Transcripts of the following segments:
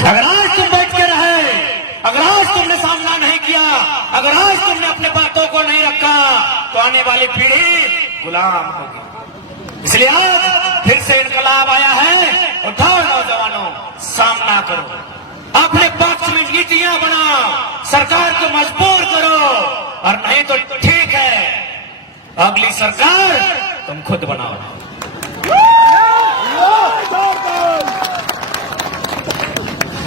अगर आज तुम बैठ के रहे, अगर आज तुमने सामना नहीं किया, अगर आज तुमने अपने बातों को नहीं रखा, तो आने वाली पीढ़ी गुलाम होगी। इसलिए आज फिर से इनकलाब आया है। उठाओ नौजवानों, सामना करो, अपने पक्ष में नीतियां बनाओ, सरकार को मजबूर करो, और नहीं तो ठीक है, अगली सरकार तुम खुद बनाओ।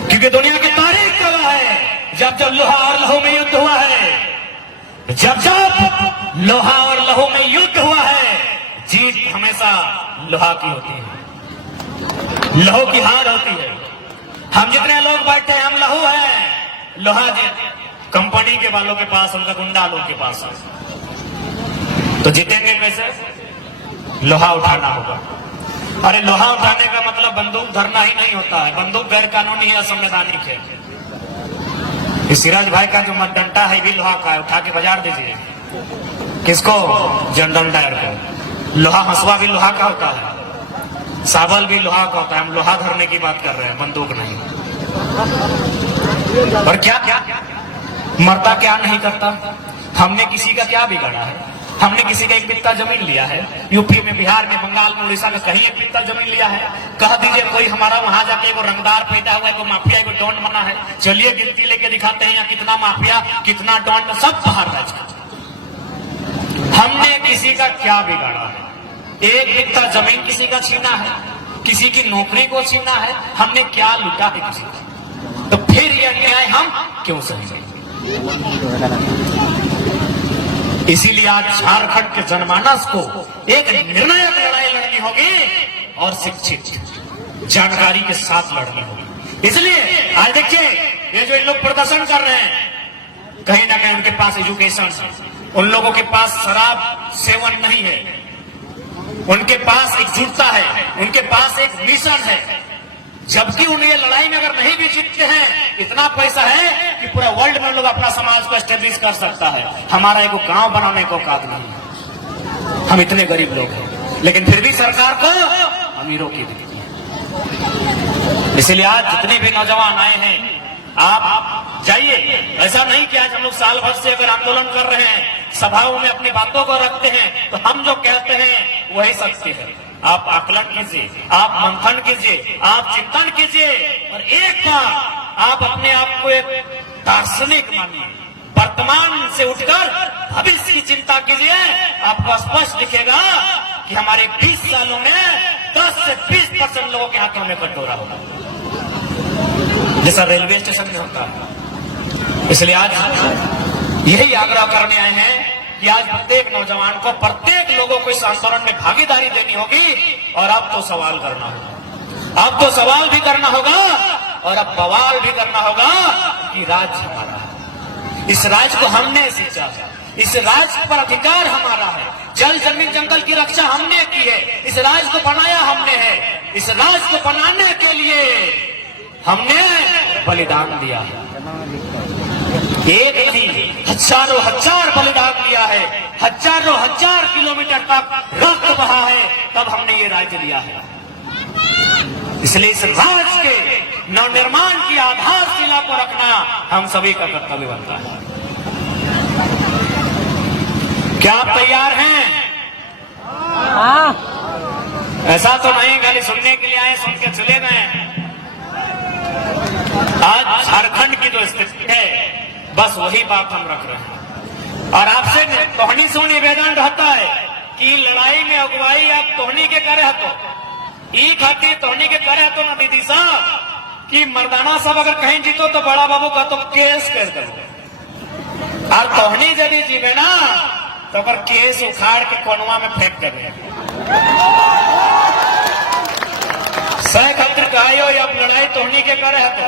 क्योंकि दुनिया की तारीख गवाह है, जब जब लोहा और लहू में युद्ध हुआ है, जब जब लोहा और लहू में युद्ध हुआ है, जीत हमेशा लोहा की होती है, लहू की हार होती है। हम जितने लोग बैठे हैं, हम लहू हैं, लोहा जी कंपनी के वालों के पास, उनका गुंडा लोग के पास है। तो जीतेंगे कैसे? लोहा उठाना होगा। अरे लोहा उठाने का मतलब बंदूक धरना ही नहीं होता है, बंदूक गैर कानूनी है, असंवैधानिक है। सिराज भाई का जो मडंटा है भी लोहा का है, उठा के बाजार दीजिए। किसको? जनरल डायर को। लोहा हंसुआ भी लोहा का होता है, साबल भी लोहा का होता है। हम लोहा धरने की बात कर रहे हैं, बंदूक नहीं। और क्या क्या मरता क्या नहीं करता? हमने किसी का क्या बिगाड़ा है? हमने किसी का एक बित्ता जमीन लिया है? यूपी में, बिहार में, बंगाल में, उड़ीसा में कहीं एक बित्ता जमीन लिया है? कह दीजिए कोई हमारा वहां जाके वो रंगदार पैदा हुआ है, वो माफिया को डॉन बना है, चलिए गिनती लेके दिखाते हैं कितना माफिया, कितना डॉन, सब बाहर है। हमने किसी का क्या बिगाड़ा है? एक बित्ता जमीन किसी का छीना है, किसी की नौकरी को छीना है, हमने क्या लूटा है किसी का? तो फिर यह न्याय हम क्यों सही? इसीलिए आज झारखंड के जनमानस को एक निर्णायक लड़ाई लड़नी होगी और शिक्षित जानकारी के साथ लड़नी होगी। इसलिए आज देखिए, ये जो इन लोग प्रदर्शन कर रहे हैं, कहीं ना कहीं उनके पास एजुकेशन है, उन लोगों के पास शराब सेवन नहीं है, उनके पास एकजुटता है, उनके पास एक मिशन है। जबकि उन ये लड़ाई में अगर नहीं भी जीतते हैं, इतना पैसा है कि पूरा वर्ल्ड में लोग अपना समाज को एस्टेब्लिश कर सकता है। हमारा एक गांव बनाने को औकात नहीं है, हम इतने गरीब लोग हैं, लेकिन फिर भी सरकार को अमीरों की दिखती है। इसलिए आज जितने भी नौजवान आए हैं, आप जाइए। ऐसा नहीं कि आज हम लोग साल भर से अगर आंदोलन कर रहे हैं, सभाओं में अपनी बातों को रखते हैं, तो हम जो कहते हैं वही सत्य है। आप आकलन कीजिए, आप मंथन कीजिए, आप चिंतन कीजिए, और एक बार आप अपने आप को एक दार्शनिक मानिए। वर्तमान से उठकर भविष्य की चिंता कीजिए, आपको स्पष्ट दिखेगा कि हमारे 20 सालों में 10 से 20% लोगों के हाथों में कटोरा होगा, जैसा रेलवे स्टेशन में होता है। इसलिए आज यही आग्रह करने आए हैं कि आज प्रत्येक नौजवान को, प्रत्येक लोगों को इस आंदोलन में भागीदारी देनी होगी। और अब तो सवाल करना होगा, अब तो सवाल भी करना होगा, और अब बवाल भी करना होगा कि राज्य हमारा है, इस राज्य को हमने सींचा है, इस राज्य पर अधिकार हमारा है, जल जमीन जंगल की रक्षा हमने की है, इस राज्य को बनाया हमने है, इस राज्य को बनाने के लिए हमने बलिदान दिया है। एक नहीं, हजारों हजार बलिदान दिया है, हजारों हजार किलोमीटर तक रक्त बहा है, तब हमने ये राज्य लिया है। इसलिए इस राज्य के नवनिर्माण की आधारशिला को रखना हम सभी का कर्तव्य बनता है। क्या आप तैयार हैं? ऐसा तो नहीं खाली सुनने के लिए आए, सुन के चले गए। आज झारखंड की जो स्थिति है, बस वही बात हम रख रहे हैं। और आपसे तोहनी से निवेदन रहता है कि लड़ाई में अगुवाई आप तोहनी के करे तो ई खातिर तोहनी के करे तो ना दीदी साहब कि मर्दाना साहब अगर कहीं जीतो तो बड़ा बाबू का तो केस कर दो, और तोहनी यदि जीवे ना तो अगर केस उखाड़ के कोनवा में फेंक देंगे। सह खातिर कहो अब लड़ाई तोहनी के करे तो।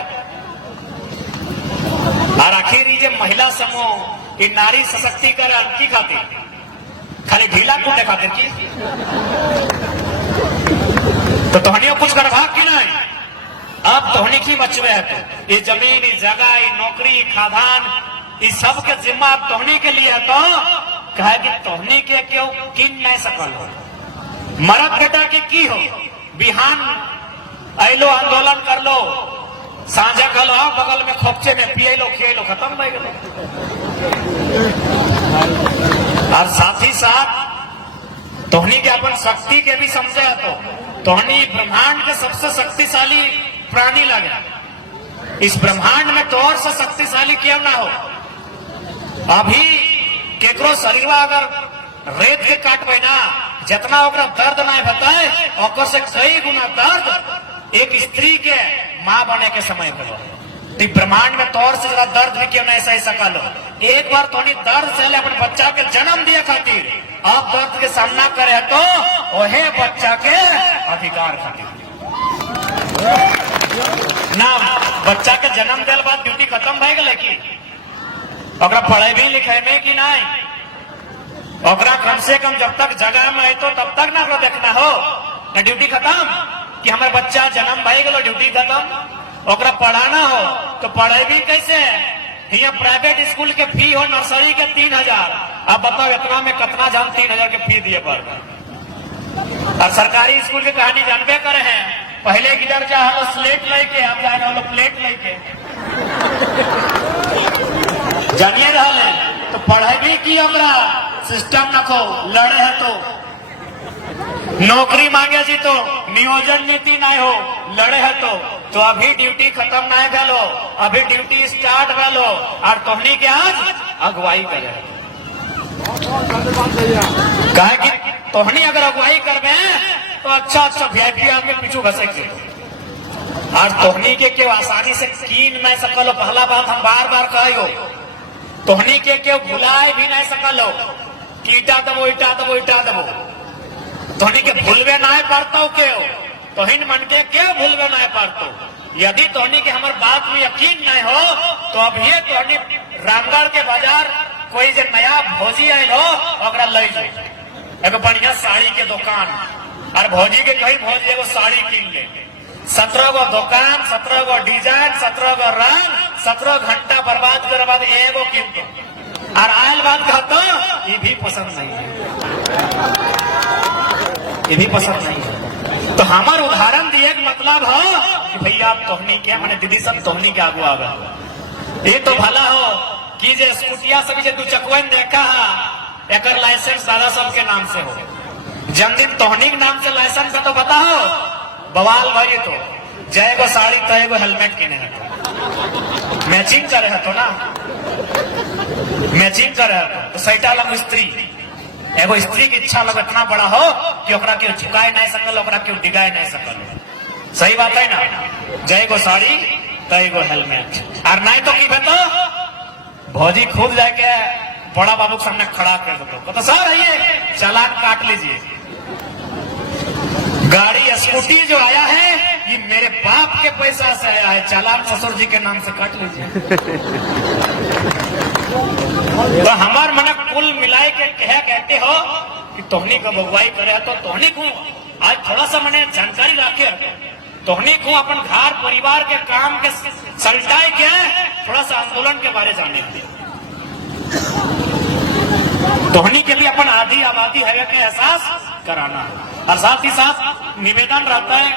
और आखिर ये महिला समूह, ये नारी सशक्तिकरण की खातिर, खाली ढीला कूटे खातिर की, तो तोहनियों कुछ कर भाग की नहीं। अब तोहनी की बचवे है, तो ये जमीन, ये जगह, ये नौकरी, खादान, इस सब के जिम्मा अब तोहनी के लिए है। तो कहे कि तोहनी के क्यों किन नहीं सकल हो, मरद बेटा के की हो, बिहान ऐलो आंदोलन कर लो, साझा कल आओ बगल में खोपचे में पिए लो खिए लो, खत्म हो गए। और साथ ही साथ तोहनी के अपन शक्ति के भी समझे तो तोहनी ब्रह्मांड के सबसे शक्तिशाली प्राणी लगे। इस ब्रह्मांड में तो और से शक्तिशाली क्यों ना हो। अभी केकरो शरीरवा अगर रेत के काटबे ना, जितना ओकरा दर्द ना बताए और से कई गुना दर्द एक स्त्री के मां बने के समय पे। ब्रह्मांड में तौर से जरा दर्द भी क्यों नहीं सही सका लो। एक बार थोड़ी दर्द सहले अपने बच्चा के जन्म दिया खातिर, आप दर्द के सामना करे तो वही बच्चा के अधिकार खातिर ना। बच्चा के जन्म दिल बाद ड्यूटी खत्म भई गए कि ओकरा पढ़े भी लिखे में कि नहीं, ओकरा कम से कम जब तक जगह में है तो तब तक ना ओकरा देखना हो ना ड्यूटी खत्म कि हमारे बच्चा जन्म भई गलो ड्यूटी खत्म। ओकरा पढ़ाना हो तो पढ़े भी कैसे। यहाँ प्राइवेट स्कूल के फी हो नर्सरी के 3000, अब बताओ इतना में कितना जान 3000 के फी दिए पर। और सरकारी स्कूल की कहानी जानबे करे हैं, पहले गिदर चाहे स्लेट लेके अब जाए लो प्लेट लेके जानिए रहा तो पढ़े भी की ओकरा सिस्टम रखो। लड़े है तो नौकरी मांगे जी तो नियोजन नीति ना हो, लड़े है तो अभी ड्यूटी खत्म ना गलो, अभी ड्यूटी स्टार्ट गलो और तोहनी के आज अगुवाई करे। कहे कि तोहनी अगर अगुवाई करबे तो अच्छा वीआईपी आदमी पीछू घसेंगे। आज तोहनी के क्यों आसानी से कीन नहीं सकलो। पहला बात हम बार बार कहो, तोहनी के क्यों भुलाए भी नहीं सकलो कि ईटा दबो ईटा दबो ईटा दबो। तोहनी के भूलवे ना पारतो क्यों, तोहिन मन के क्यों भूलवे ना पारतो। यदि तोहनी के हमार बात में यकीन नहीं हो तो अब ये तोहनी रामगढ़ के बाजार कोई जो नया भोजी आये हो ओकरा ले जाए एगो बढ़िया साड़ी के दुकान, और भौजी के कहीं भौजी एगो साड़ी कीन ले। 17 गो दुकान, 17 गो डिजाइन, 17 गो रंग, 17 घंटा बर्बाद करे बाद एगो कीन दो और आयल बात कहता ये भी पसंद नहीं है, ये भी पसंद नहीं है। तो हमार उदाहरण दिए मतलब हो कि भैया आप तोहनी के मैंने दीदी सब तोहनी के आगू आ गए। ये तो भला हो कि जो स्कूटिया सभी जो 2 चकवन देखा है एक लाइसेंस दादा सब के नाम से हो। जन्मदिन तोहनी के नाम से लाइसेंस का तो पता हो बवाल भाई। तो जय गो साड़ी तय गो हेलमेट किने है, मैचिंग करे है तो ना, मैचिंग करे है तो सैटा लग स्त्री एगो स्त्री की इच्छा लग इतना बड़ा हो कि ओकरा क्यों झुकाए नहीं सकल, ओकरा क्यों डिगाए नहीं सकल। सही बात है ना। जय गो साड़ी तय गो हेलमेट। और नहीं तो की बेटा भौजी खुद जाके बड़ा बाबू के सामने खड़ा कर दो तो सर आइए चालान काट लीजिए। गाड़ी स्कूटी जो आया है ये मेरे बाप के पैसा से आया है, चालान ससुर जी के नाम से काट लीजिए। तो हमार मन कुल मिलाए के कहते हो कि तोहनी का अगुवाई करे तो तोहनी को आज थोड़ा सा मैंने जानकारी रखे, तोहनी को अपन घर परिवार के काम के सलटाए के थोड़ा सा आंदोलन के बारे जाने तोहनी के लिए अपन आधी आबादी है के एहसास कराना। और साथ ही साथ निवेदन रहता है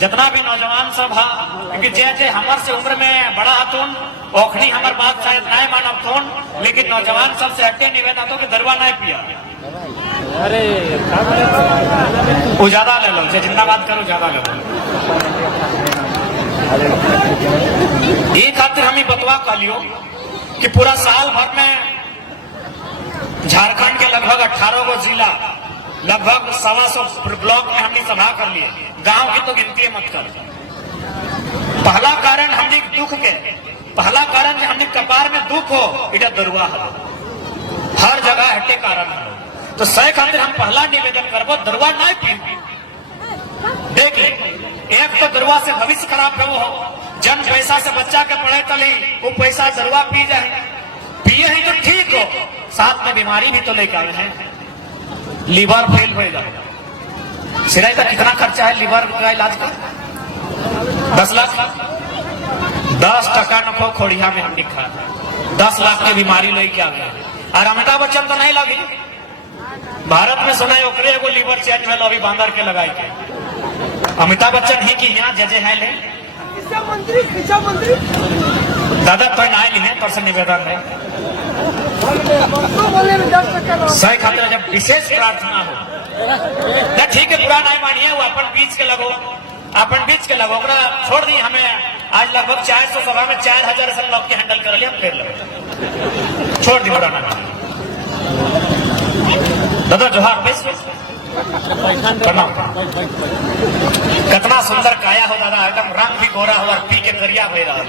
जितना भी नौजवान सब है, क्योंकि जैसे हमार से उम्र में बड़ा हतुन ओखनी हमार बात शायद नहीं मानव थोन, लेकिन नौजवान सब से हटे निवेदन हो कि दरवा नहीं पिया। अरे वो ज्यादा ले लो, जितना बात करो ज्यादा ले लो। ये खातिर हम बतवा कर लियो कि पूरा साल भर में झारखंड के लगभग 18 गो जिला लगभग 125 ब्लॉक में हमने सभा कर लिए। गांव की तो गिनती मत कर। पहला कारण हमने दुख के, पहला कारण जो हमने कपार में दुख हो इधर दरुआ हो, हर जगह हटे कारण हो। तो सही खातिर हम पहला निवेदन करबो दरुआ नहीं पी। देख ले, एक तो दरुआ से भविष्य खराब हो, जन पैसा से बच्चा के पढ़े तली वो पैसा दरुआ पी जाए, पिए ही तो ठीक हो, साथ में बीमारी भी तो लेकर आए हैं। लीवर फेल हो जाएगा। सिराई का कितना खर्चा है लीवर का इलाज का? 10 लाख। 10 टका नको खोड़िया में हम लिखा 10 लाख की बीमारी लेके आ गया। और अमिताभ बच्चन तो नहीं लगी। भारत में सुना है ओकरे एगो लीवर चेंज में अभी बांदर के लगाए के। अमिताभ बच्चन ही की यहाँ जजे हैं ले मंत्री शिक्षा मंत्री दादा तो ना नहीं है, तो निवेदन है बोले में 10% सही खातिर जब विशेष प्रार्थना हो ना, ठीक है, पूरा नहीं मानिए, वो अपन बीच के लगो, अपन बीच के लगो, छोड़ दी। हमें आज लगभग 400 सभा में 4000 ऐसा लोग के हैंडल कर लिया, हम फिर लगे छोड़ दी पुराना। दादा जोहार प्रणाम। कितना सुंदर काया हो दादा, एकदम रंग भी गोरा हो और पी के करिया भई रहा है।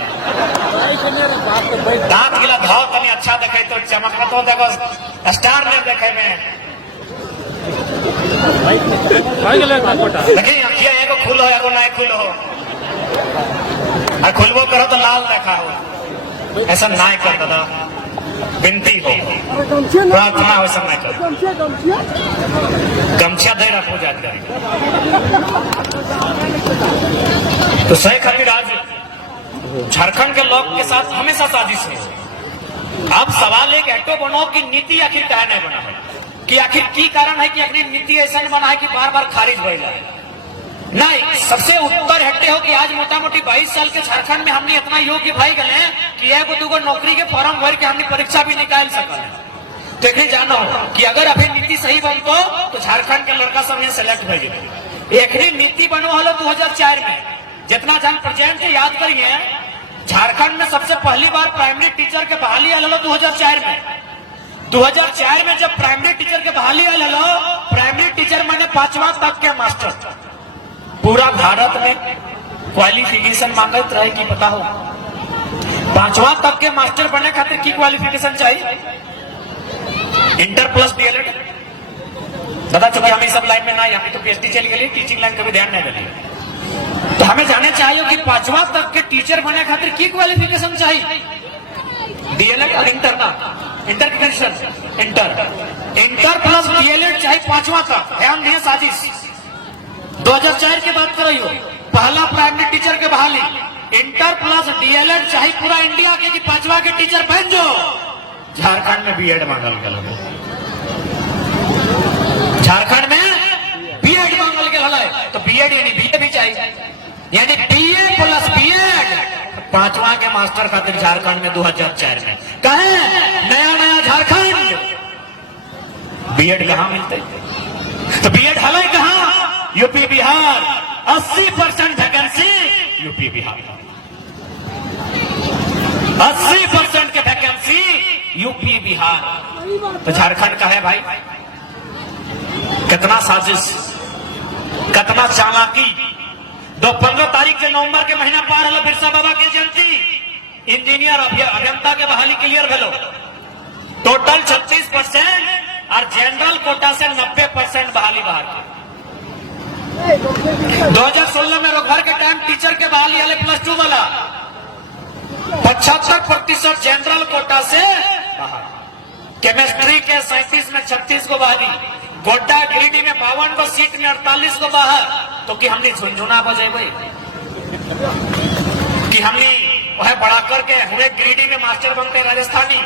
दांत गिला भाव तनी अच्छा देखे तो चमकत हो, देखो स्टार ने देखे में लेकिन अखिया एगो खुल हो एगो नहीं खुल हो, और खुलबो करो तो लाल देखा हो, ऐसा नहीं कर दादा, विनती हो, प्रार्थना हो, ऐसा नहीं कर। गमछा दे रखो जाते हैं तो सही खातिर आज झारखंड के लोग के साथ हमेशा साजिश है। अब सवाल एक ऐटो बनो कि नीति आखिर क्या नहीं बना है, कि आखिर की कारण है कि अपनी नीति ऐसा बना है कि बार बार खारिज हो जाए। नहीं, सबसे उत्तर हटते हो कि आज मोटा मोटी 22 साल के झारखंड में हमने इतना योग्य भाई गए कि एगो दूगो नौकरी के फॉर्म भर के हमने परीक्षा भी निकाल सकल। देखने जाना हो कि अगर अभी नीति सही बनतो तो झारखंड के लड़का सब यहाँ सेलेक्ट हो गए। एक नीति बनो हलो 2004 में, जितना जन प्रेजेंट याद करिए, झारखंड में सबसे पहली बार प्राइमरी टीचर के बहाली आल 2004 में। 2004 में जब प्राइमरी टीचर के बहाली आल, प्राइमरी टीचर माने 5वां तक के मास्टर। पूरा भारत में क्वालिफिकेशन मांगत रहे कि पता हो 5वां तक के मास्टर बनने खातिर की क्वालिफिकेशन चाहिए? Inter plus DElEd. दादा चूंकि हम सब लाइन में ना, यहाँ तो पीएचडी चली गई, टीचिंग लाइन कभी ध्यान नहीं लगी, तो हमें जाने चाहिए कि 5वां तक के टीचर बनने खातिर की क्वालिफिकेशन चाहिए? डीएलएड और इंटर ना, इंटर प्लस डीएलएड चाहिए 5वां तक। ध्यान दिए साजिश 2004 की बात कर रही हो, पहला प्राइमरी टीचर के बहाली, इंटर प्लस डीएलएड चाहिए पूरा इंडिया के कि 5वां के टीचर बन जो। झारखंड में बीएड मांगल गल, झारखंड में बीएड मांगल गल है, तो बीएड यानी बीए भी चाहिए, यानी बीए प्लस बीएड 5वां के मास्टर खातिर झारखंड में 2004 में कहे नया झारखंड बीएड कहां मिलते? तो बीएड हल कहां? UP Bihar. 80% vacancy UP Bihar, 80% के वैकेंसी यूपी बिहार। तो झारखंड का है भाई, कितना साजिश, कितना चालाकी। 15 तारीख से नवंबर के महीना पार हलो, बिरसा बाबा की जयंती, इंजीनियर अभियंता के बहाली क्लियर भेलो, टोटल 36% और जनरल कोटा से 90% बहाली बाहर की। 2016 में रोजगार के टाइम टीचर के बहाली वाले +2 वाला 75% जनरल कोटा से बाहर, केमिस्ट्री के 37 में 36 को बहाली, गोड्डा गिरिडीह में 52 को सीट में 48 को बाहर। तो कि हमने झुंझुना बजे भाई कि हमने वह बड़ा करके हुए गिरिडीह में मास्टर बनते राजस्थानी,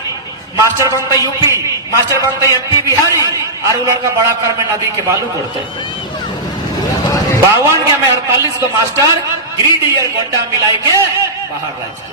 मास्टर बनते यूपी, मास्टर बनते एमपी बिहारी, और वो लड़का बड़ा कर में नदी के बालू कोड़ते 52 में 48 को मास्टर गिरिडीह और गोड्डा मिलाई के बाहर राज्य।